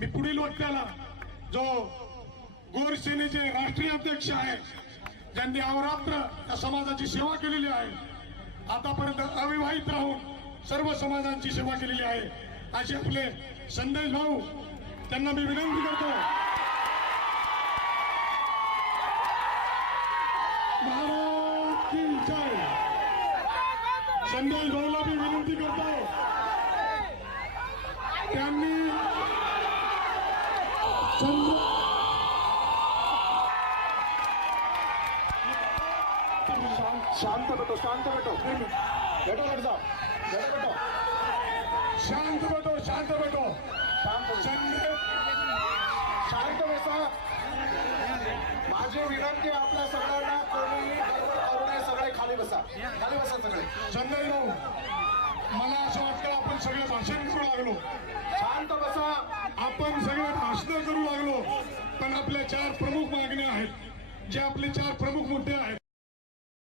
मी पुढील वक्त्याला जो गोर सेनेचे राष्ट्रीय अध्यक्ष आहेत ज्यांनी अवरात्र या समाजाची सेवा केलेली आहे आतापर्यंत अविवाहित राहून सर्व समाजांची सेवा केलेली आहे. असे आपले संदेश भाऊ त्यांना मी विनंती करतो. महाराज संदेश भाऊला मी विनंती करतो त्यांनी संद- शांत बेटो शांत बेटो बेटो हट जाओ बेटो बेटो शांत बेटो शांत बेटो शांत चंद्र शांत बसा. माझी विनंती आपल्या सगळ्यांना कोणी करू नये सगळे खाली बसा खाली बसा सगळे चंद्र भाऊ मला असं वाटतं आपण सगळे भाषण करू लागलो शांत बसा आपण सगळे भाषण करू लागलो पण आपल्या चार प्रमुख मागण्या आहेत. जे आपले चार प्रमुख मुद्दे आहेत